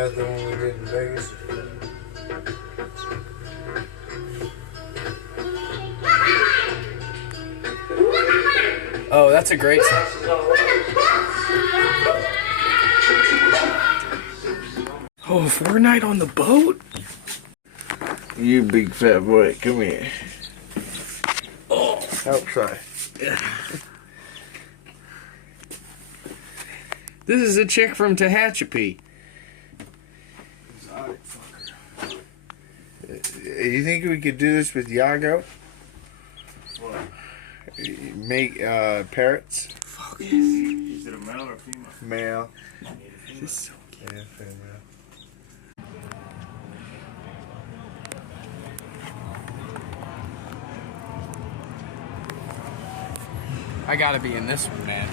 method when we did in Vegas. Oh, that's a great song. Oh, Fortnite on the boat? You big fat boy, come here. Oh, Help try. this is a chick from Tehachapi. You think we could do this with Yago? What? Make parrots? Fuck. Is it a male or female? Male. This is so cute. Yeah, female. I gotta be in this one, man.